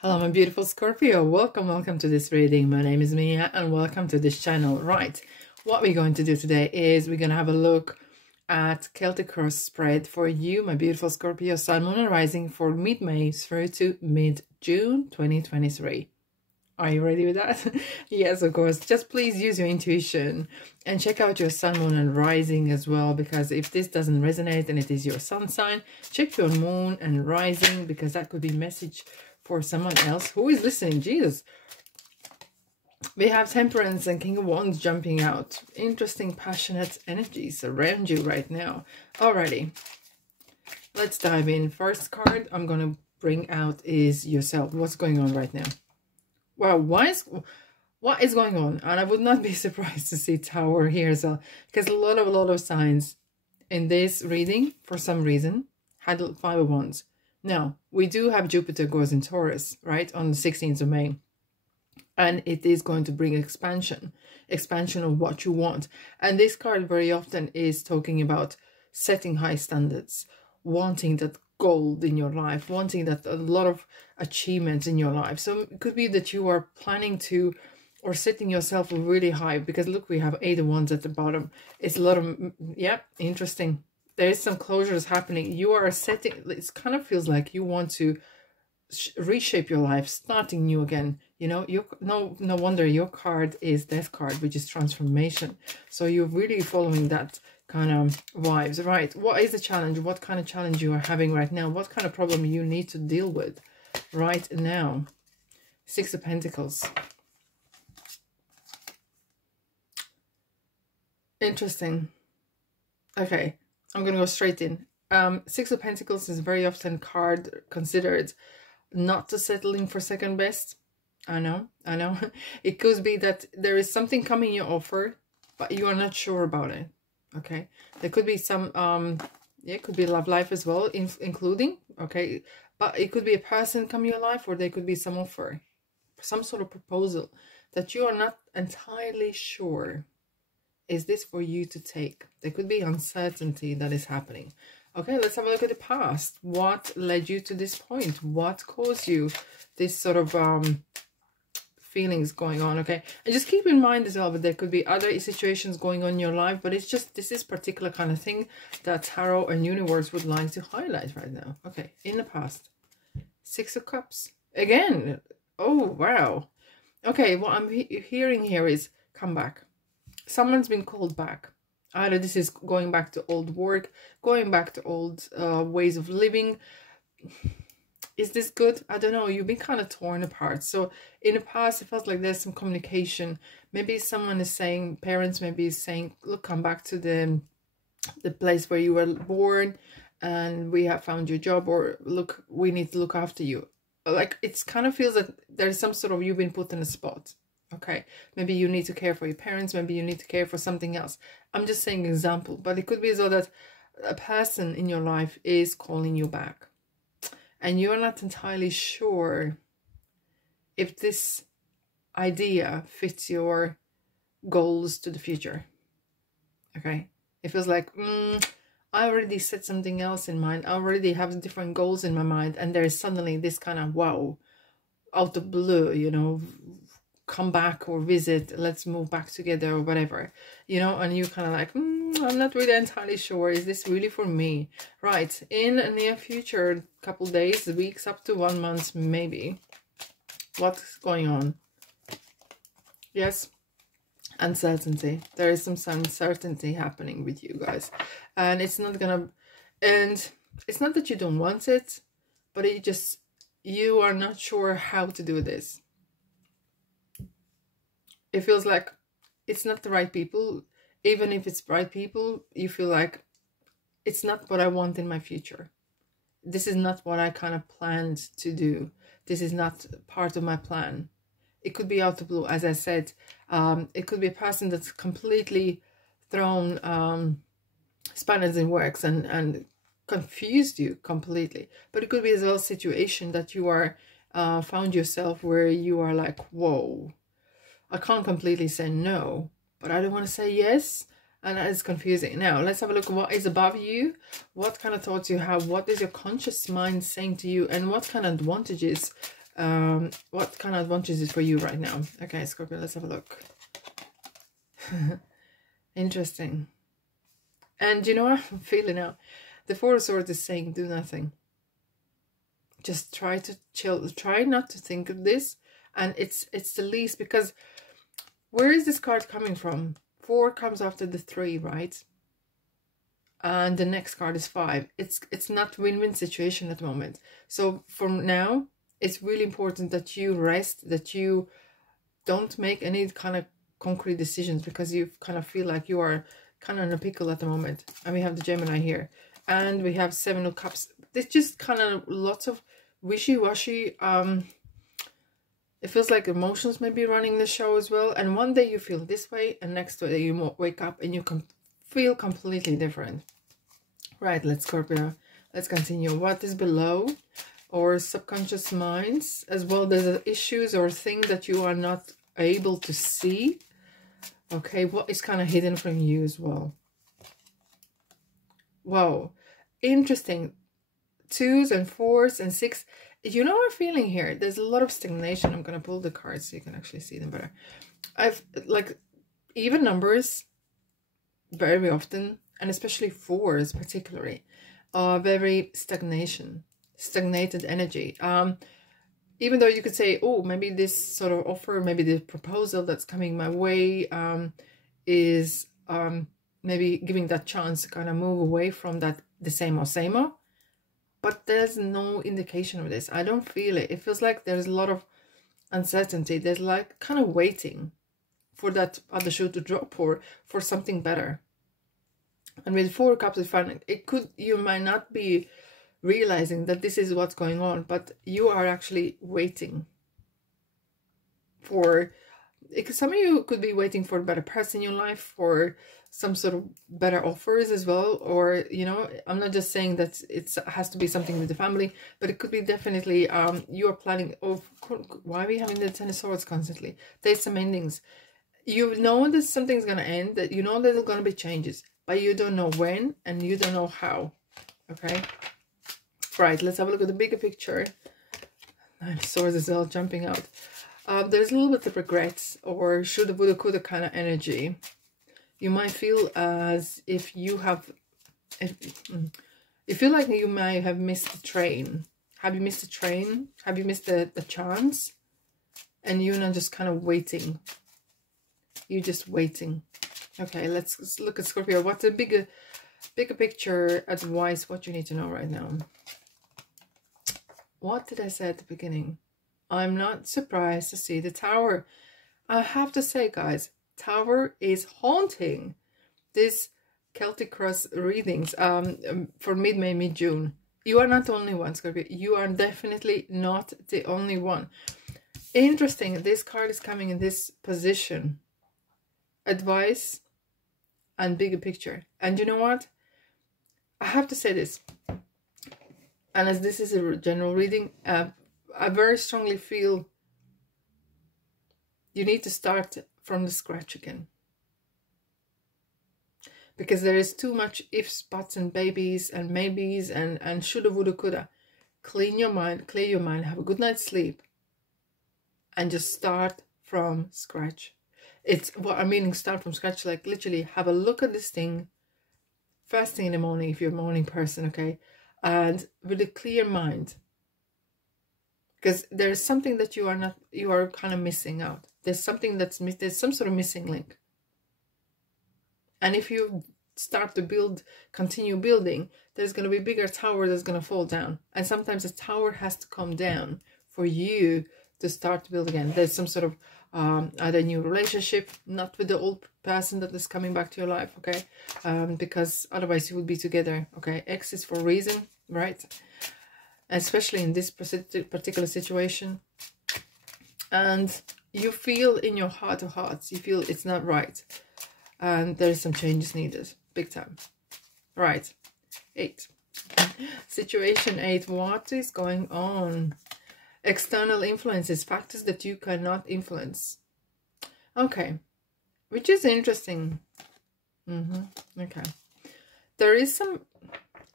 Hello, my beautiful Scorpio. Welcome to this reading. My name is Mia and welcome to this channel. Right, what we're going to do today is we're going to have a look at Celtic Cross spread for you, my beautiful Scorpio, Sun, Moon and Rising for mid-May through to mid-June 2023. Are you ready with that? Yes, of course. Just please use your intuition and check out your Sun, Moon and Rising as well, because if this doesn't resonate and it is your Sun sign, check your Moon and Rising, because that could be message for someone else who is listening. Jesus. We have Temperance and King of Wands jumping out. Interesting, passionate energies around you right now. Alrighty. Let's dive in. First card I'm going to bring out is yourself. What's going on right now? Well, what is going on? And I would not be surprised to see Tower here as well, because a lot of signs in this reading, for some reason, had 5 of Wands. Now, we do have Jupiter goes in Taurus, right, on the 16th of May. And it is going to bring expansion of what you want. And this card very often is talking about setting high standards, wanting that gold in your life, wanting that a lot of achievements in your life. So it could be that you are planning to, or setting yourself really high, because look, we have 8 of Wands at the bottom. It's a lot of, yeah, interesting. There is some closures happening. You are setting, it kind of feels like you want to reshape your life, starting new again. You know, no wonder your card is Death card, which is transformation. So you're really following that kind of vibes, right? What is the challenge? What kind of challenge you are having right now? What kind of problem you need to deal with right now? 6 of Pentacles. Interesting. Okay. I'm going to go straight in. 6 of Pentacles is very often card considered not to settle in for second best. I know. It could be that there is something coming your offer, but you are not sure about it. Okay. There could be some, yeah, it could be love life as well, including, okay. But it could be a person coming your life, or there could be some offer, some sort of proposal that you are not entirely sure. Is this for you to take? There could be uncertainty that is happening. Okay, let's have a look at the past. What led you to this point? What caused you this sort of feelings going on? Okay, and just keep in mind as well that there could be other situations going on in your life, but it's just this is particular kind of thing that Tarot and Universe would like to highlight right now. Okay, in the past. 6 of Cups. Again. Oh, wow. Okay, what I'm hearing here is come back. Someone's been called back. Either this is going back to old work, going back to old ways of living. Is this good? I don't know. You've been kind of torn apart. So in the past, it felt like there's some communication. Maybe someone is saying, parents maybe is saying, look, come back to the place where you were born and we have found your job, or look, we need to look after you. Like it's kind of feels that there's some sort of, you've been put in a spot. Okay, maybe you need to care for your parents, maybe you need to care for something else. I'm just saying example, but it could be so that a person in your life is calling you back and you're not entirely sure if this idea fits your goals to the future. Okay, it feels like I already set something else in mind. I already have different goals in my mind, and there is suddenly this kind of wow out of blue, you know, come back or visit, let's move back together or whatever, you know, and you kind of like, I'm not really entirely sure, is this really for me? Right, in the near future, couple days, weeks, up to 1 month maybe. What's going on? Yes, uncertainty. There is some uncertainty happening with you guys, and it's not gonna, and it's not that you don't want it, but it just, you are not sure how to do this. It feels like it's not the right people. Even if it's right people, you feel like it's not what I want in my future. This is not what I kind of planned to do. This is not part of my plan. It could be out of blue, as I said. It could be a person that's completely thrown spanners in works and confused you completely. But it could be as well a situation that you are found yourself where you are like, whoa. I can't completely say no, but I don't want to say yes. And that is confusing. Now, let's have a look at what is above you. What kind of thoughts you have. What is your conscious mind saying to you? And what kind of advantages What kind of advantage is for you right now? Okay, Scorpio, let's have a look. Interesting. And you know what I'm feeling now? The Four of Swords is saying do nothing. Just try to chill. Try not to think of this. And it's the least, because where is this card coming from? 4 comes after the 3, right? And the next card is 5. It's not win-win situation at the moment. So from now, it's really important that you rest, that you don't make any kind of concrete decisions, because you kind of feel like you are kind of in a pickle at the moment. And we have the Gemini here, and we have 7 of Cups. There's just kind of lots of wishy-washy. It feels like emotions may be running the show as well. And one day you feel this way, and next day you wake up and you can feel completely different. Right, let's Scorpio. Let's continue. What is below? Or subconscious minds as well. There's issues or things that you are not able to see. Okay, what is kind of hidden from you as well? Wow, interesting. 2s and 4s and 6. You know what I'm feeling here? There's a lot of stagnation. I'm going to pull the cards so you can actually see them better. I've like even numbers very often, and especially 4s particularly, are very stagnated energy. Even though you could say, oh, maybe this sort of offer, maybe the proposal that's coming my way is maybe giving that chance to kind of move away from that the same old. But there's no indication of this. I don't feel it. It feels like there's a lot of uncertainty. There's like kind of waiting for that other shoe to drop, or for something better. And with 4 Cups of Fire, you might not be realizing that this is what's going on, but you are actually waiting for, some of you could be waiting for a better person in your life, for some sort of better offers as well. Or, you know, I'm not just saying that it has to be something with the family, but it could be definitely you are planning. Oh, why are we having the 10 of Swords constantly? There's some endings. You know that something's going to end, that you know there's going to be changes, but you don't know when and you don't know how. Okay, right, let's have a look at the bigger picture. 9 of Swords is all jumping out. There's a little bit of regrets, or shoulda, woulda, coulda kind of energy. You might feel as if you have, you feel like you might have missed the train. Have you missed the train? Have you missed the chance? And you're not just kind of waiting. You're just waiting. Okay, let's look at Scorpio. What's a bigger picture advice, what you need to know right now? What did I say at the beginning? I'm not surprised to see the Tower. I have to say, guys, Tower is haunting this Celtic Cross readings for mid-May, mid-June. You are not the only one, Scorpio. You are definitely not the only one. Interesting, this card is coming in this position. Advice and bigger picture. And you know what? I have to say this. And as this is a general reading, I very strongly feel you need to start from the scratch again. Because there is too much ifs, buts, and babies, and maybes, and shoulda, woulda, coulda. Clean your mind, clear your mind, have a good night's sleep, and just start from scratch. It's what I'm meaning, start from scratch, like literally have a look at this thing first thing in the morning if you're a morning person, okay? And with a clear mind. Because there's something that you are kind of missing out. There's something there's some sort of missing link. And if you start to continue building, there's going to be a bigger tower that's going to fall down. And sometimes the tower has to come down for you to start to build again. There's some sort of either new relationship, not with the old person that is coming back to your life, okay? Because otherwise you would be together, okay? X is for a reason, right? Especially in this particular situation. And you feel in your heart of hearts, you feel it's not right. And there's some changes needed, big time. Right, 8. Situation 8, what is going on? External influences, factors that you cannot influence. Okay, which is interesting. Okay. There is some,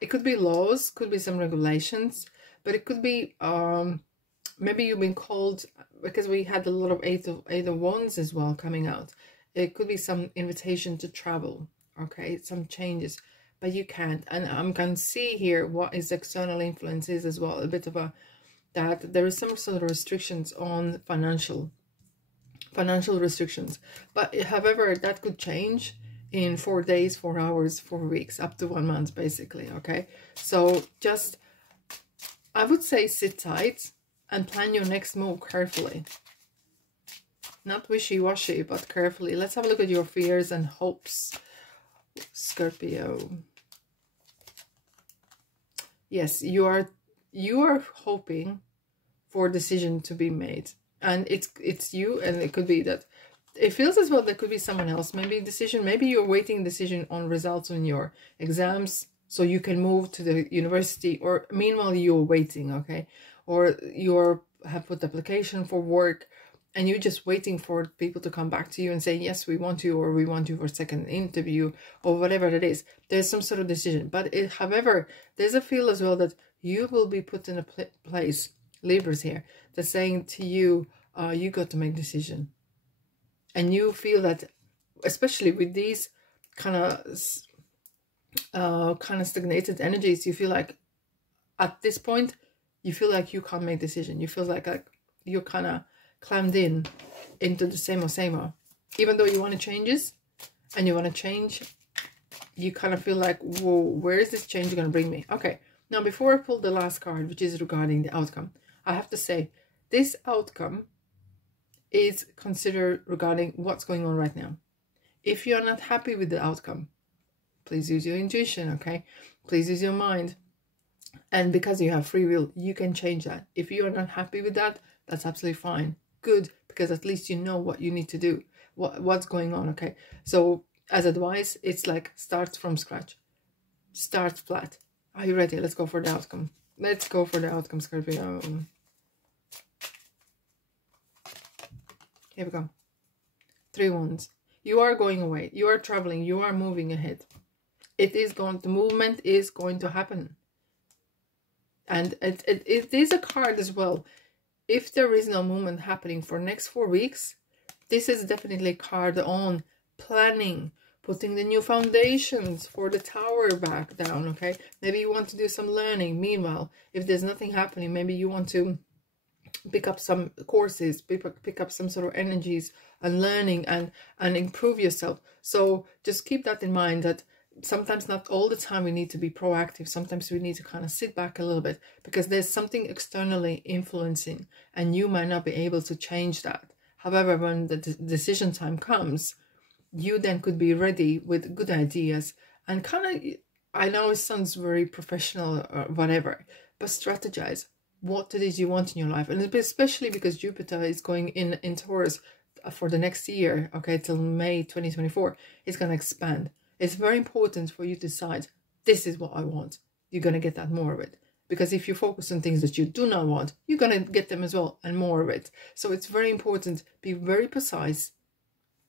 it could be laws, could be some regulations, but it could be maybe you've been called, because we had a lot of eight of wands as well coming out. It could be some invitation to travel, okay, some changes, but you can't. And I'm going to see here what is external influences as well, a bit of a, that there is some sort of restrictions on financial restrictions, but however that could change in 4 days, 4 hours, 4 weeks, up to 1 month basically. Okay, so just, I would say, sit tight and plan your next move carefully, not wishy-washy, but carefully. Let's have a look at your fears and hopes, Scorpio. Yes, you are hoping for a decision to be made, and it's you, and it could be that it feels as well there could be someone else, maybe a decision, maybe you're waiting decision on results on your exams so you can move to the university, or meanwhile you're waiting, okay, or have put application for work and you're just waiting for people to come back to you and say, yes, we want you, or we want you for a second interview, or whatever it is. There's some sort of decision, but however, there's a feel as well that you will be put in a place, Libras here, that's saying to you, you got to make a decision. And you feel that, especially with these kind of stagnated energies, you feel like at this point, you feel like you can't make a decision. You feel like you're kind of clammed into the same old. Even though you want to changes and you want to change, you kind of feel like, whoa, where is this change going to bring me? Okay, now before I pull the last card, which is regarding the outcome, I have to say this outcome is considered regarding what's going on right now. If you're not happy with the outcome, please use your intuition, okay? Please use your mind. And because you have free will, you can change that. If you are not happy with that, that's absolutely fine. Good, because at least you know what you need to do, what's going on, okay? So as advice, it's like start from scratch. Start flat. Are you ready? Let's go for the outcome. Let's go for the outcome, Scorpio. Here we go. 3 wands. You are going away. You are traveling. You are moving ahead. The movement is going to happen. And it is a card as well. If there is no movement happening for next 4 weeks, this is definitely a card on planning, putting the new foundations for the tower back down, okay? Maybe you want to do some learning. Meanwhile, if there's nothing happening, maybe you want to pick up some courses, pick up some sort of energies and learning and improve yourself. So just keep that in mind, that sometimes not all the time we need to be proactive. Sometimes we need to kind of sit back a little bit, because there's something externally influencing and you might not be able to change that. However, when the decision time comes, you then could be ready with good ideas and kind of, I know it sounds very professional or whatever, but strategize what it is you want in your life. And especially because Jupiter is going in Taurus for the next year, okay, till May 2024, it's going to expand. It's very important for you to decide, this is what I want. You're going to get that more of it. Because if you focus on things that you do not want, you're going to get them as well, and more of it. So it's very important, be very precise,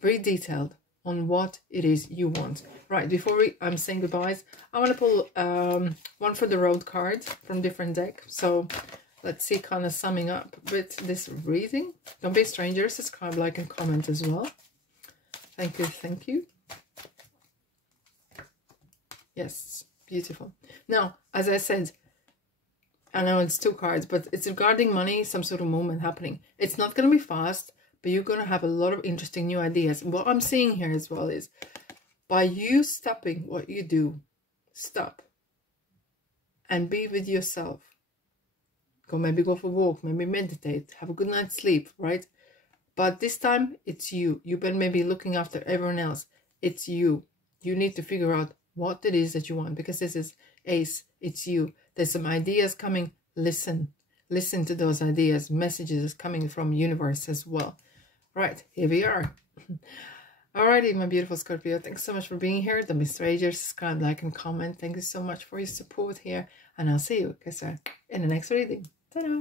very detailed on what it is you want. Right, before I'm saying goodbyes, I want to pull one for the road card from different deck. So let's see, kind of summing up with this reading. Don't be a stranger, subscribe, like, and comment as well. Thank you, thank you. Yes, beautiful. Now, as I said, I know it's 2 cards, but it's regarding money, some sort of movement happening. It's not going to be fast, but you're going to have a lot of interesting new ideas. What I'm seeing here as well is, by you stopping what you do, stop and be with yourself. Maybe go for a walk, maybe meditate, have a good night's sleep, right? But this time, it's you. You've been maybe looking after everyone else. It's you. You need to figure out what it is that you want, because this is Ace. It's you. There's some ideas coming. Listen to those ideas. Messages coming from universe as well. Right, here we are. Alrighty, my beautiful Scorpio, thanks so much for being here. Don't be strangers, subscribe, like, and comment. Thank you so much for your support here, and I'll see you guys in the next reading. Ta-da!